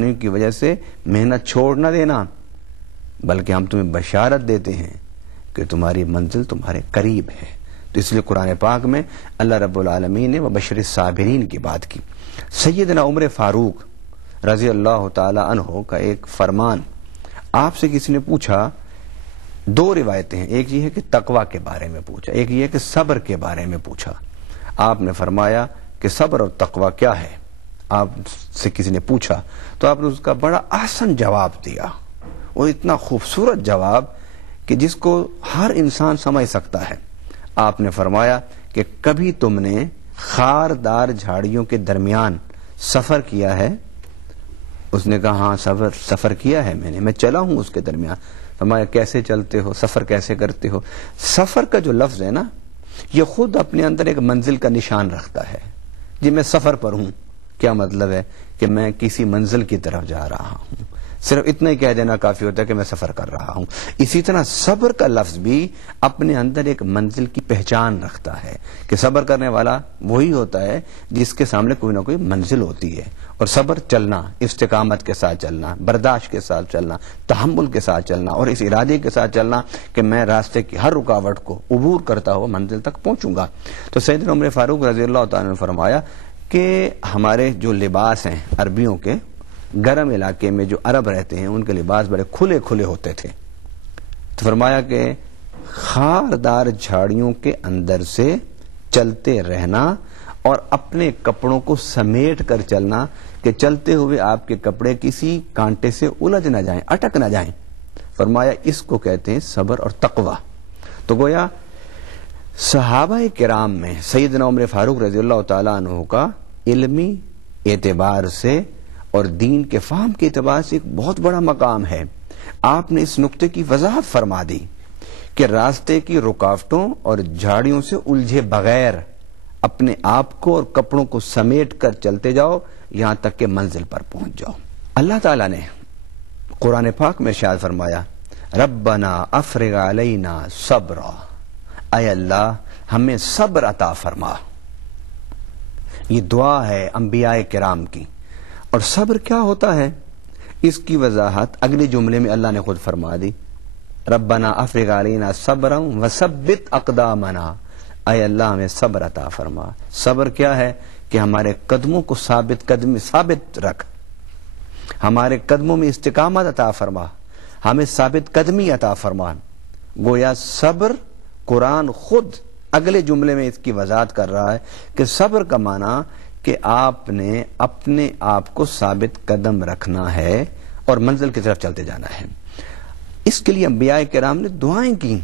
کی وجہ سے محنت چھوڑ نہ دینا، بلکہ ہم تمہیں بشارت دیتے ہیں کہ تمہاری منزل تمہارے قریب ہے۔ تو اس لیے قرآن پاک میں اللہ رب العالمین نے وبشر الصابرین کی بات کی۔ سیدنا عمر فاروق رضی اللہ تعالی عنہ کا ایک فرمان، آپ سے کسی نے پوچھا، دو روایتیں ہیں، ایک یہ ہے کہ تقوی کے بارے میں پوچھا، ایک یہ ہے کہ صبر کے بارے میں پوچھا۔ آپ نے فرمایا کہ صبر اور تقوی کیا ہے؟ آپ سے کسی نے پوچھا تو آپ نے اس کا بڑا آسان جواب دیا، وہ اتنا خوبصورت جواب کہ جس کو ہر انسان سمجھ سکتا ہے۔ آپ نے فرمایا کہ کبھی تم نے خاردار جھاڑیوں کے درمیان سفر کیا ہے؟ اس نے کہا ہاں سفر کیا ہے میں چلا ہوں اس کے درمیان۔ فرمایا کیسے چلتے ہو، سفر کیسے کرتے ہو؟ سفر کا جو لفظ ہے نا، یہ خود اپنے اندر ایک منزل کا نشان رکھتا ہے۔ جی میں سفر پر ہوں، کیا مطلب ہے کہ میں کسی منزل کی طرف جا رہا ہوں، صرف اتنا ہی کہہ دینا کافی ہوتا ہے کہ میں سفر کر رہا ہوں۔ اسی طرح صبر کا لفظ بھی اپنے اندر ایک منزل کی پہچان رکھتا ہے کہ صبر کرنے والا وہی ہوتا ہے جس کے سامنے کوئی نہ کوئی منزل ہوتی ہے، اور صبر چلنا، استقامت کے ساتھ چلنا، برداشت کے ساتھ چلنا، تحمل کے ساتھ چلنا، اور اس ارادے کے ساتھ چلنا کہ میں راستے کی ہر رکاوٹ کو عبور کرتا ہوا منزل تک پہنچوں گا۔ تو سیدنا عمر فاروق رضی اللہ تعالیٰ نے فرمایا کہ ہمارے جو لباس ہیں عربیوں کے، گرم علاقے میں جو عرب رہتے ہیں ان کے لباس بڑے کھلے کھلے ہوتے تھے، تو فرمایا کہ خاردار جھاڑیوں کے اندر سے چلتے رہنا اور اپنے کپڑوں کو سمیٹ کر چلنا کہ چلتے ہوئے آپ کے کپڑے کسی کانٹے سے الجھ نہ جائیں، اٹک نہ جائیں۔ فرمایا اس کو کہتے ہیں صبر اور تقوی۔ تو گویا صحابہ کرام میں سیدنا عمر فاروق رضی اللہ تعالیٰ عنہ کا علمی اعتبار سے اور دین کے فہم کے اعتبار سے ایک بہت بڑا مقام ہے۔ آپ نے اس نقطے کی وضاحت فرما دی کہ راستے کی رکاوٹوں اور جھاڑیوں سے الجھے بغیر اپنے آپ کو اور کپڑوں کو سمیٹ کر چلتے جاؤ یہاں تک کہ منزل پر پہنچ جاؤ۔ اللہ تعالیٰ نے قرآن پاک میں ارشاد فرمایا، ربنا افرغ علینا صبرا، اے اللہ ہمیں صبر عطا فرما۔ یہ دعا ہے انبیاء کرام کی۔ اور صبر کیا ہوتا ہے اس کی وضاحت اگلے جملے میں اللہ نے خود فرما دی، ربنا افرغ علینا صبرا وثبت اقدامنا، اے اللہ ہمیں صبر عطا فرما۔ صبر کیا ہے کہ ہمارے قدموں کو ثابت رکھ، ہمارے قدموں میں استقامت عطا فرما، ہمیں ثابت قدمی عطا فرما۔ گویا صبر قرآن خود اگلے جملے میں اس کی وضاحت کر رہا ہے کہ صبر کا معنی کہ آپ نے اپنے آپ کو ثابت قدم رکھنا ہے اور منزل کی طرف چلتے جانا ہے۔ اس کے لیے انبیاء کرام نے دعائیں کی،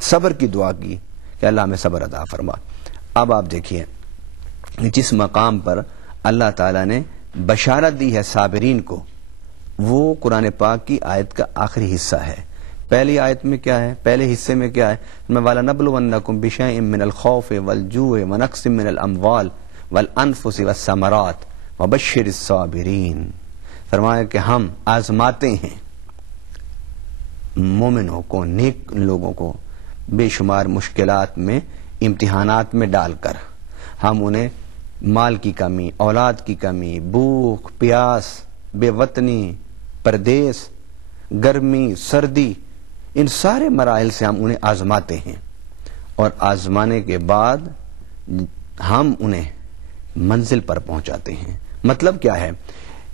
صبر کی دعا کی کہ اللہ ہمیں صبر عطا فرما۔ اب آپ دیکھیے جس مقام پر اللہ تعالیٰ نے بشارت دی ہے صابرین کو، وہ قرآن پاک کی آیت کا آخری حصہ ہے۔ پہلی آیت میں کیا ہے؟ پہلے حصے میں کیا ہے؟ وَلَنَبْلُوَنَّكُمْ بِشَيْءٍ مِّنَ الْخَوْفِ وَالْجُوعِ وَنَقْصٍ مِّنَ الْأَمْوَالِ وَالْأَنفُسِ وَالثَّمَرَاتِ وَبَشِّرِ الصَّابِرِينَ۔ فرمایا کہ ہم آزماتے ہیں مومنوں کو، نیک لوگوں کو بے شمار مشکلات میں، امتحانات میں ڈال کر۔ ہم انہیں مال کی کمی، اولاد کی کمی، بھوک پیاس، بے وطنی، پردیس، گرمی سردی، ان سارے مراحل سے ہم انہیں آزماتے ہیں، اور آزمانے کے بعد ہم انہیں منزل پر پہنچاتے ہیں۔ مطلب کیا ہے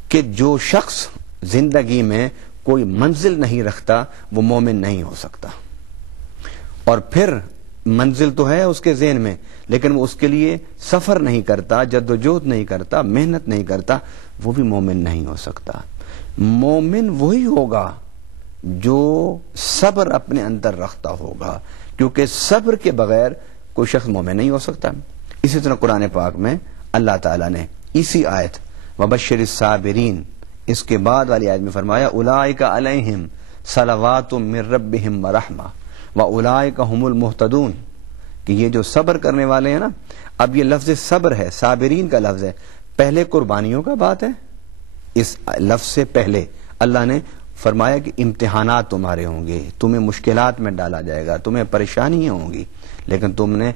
کہ جو شخص زندگی میں کوئی منزل نہیں رکھتا وہ مومن نہیں ہو سکتا، اور پھر منزل تو ہے اس کے ذہن میں لیکن وہ اس کے لیے سفر نہیں کرتا، جدوجہد نہیں کرتا، محنت نہیں کرتا، وہ بھی مومن نہیں ہو سکتا۔ مومن وہی ہوگا جو صبر اپنے اندر رکھتا ہوگا، کیونکہ صبر کے بغیر کوئی شخص مومن نہیں ہو سکتا۔ اسی طرح قرآن پاک میں اللہ تعالیٰ نے اسی آیت وبشر الصابرین، اس کے بعد والی آیت میں فرمایا اولئک علیہم صلوات من ربہم ورحمہ واولئک ھم المہتدون، کہ یہ جو صبر کرنے والے ہیں نا، اب یہ لفظ صبر ہے، صابرین کا لفظ ہے، پہلے قربانیوں کا بات ہے۔ اس لفظ سے پہلے اللہ نے فرمایا کہ امتحانات تمہارے ہوں گے، تمہیں مشکلات میں ڈالا جائے گا، تمہیں پریشانیاں ہوں گی، لیکن تم نے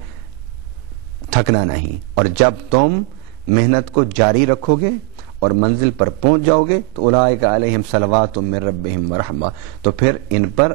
تھکنا نہیں، اور جب تم محنت کو جاری رکھو گے اور منزل پر پہنچ جاؤ گے تو اولئک علیہم صلوات من ربہم ورحمہ، تو پھر ان پر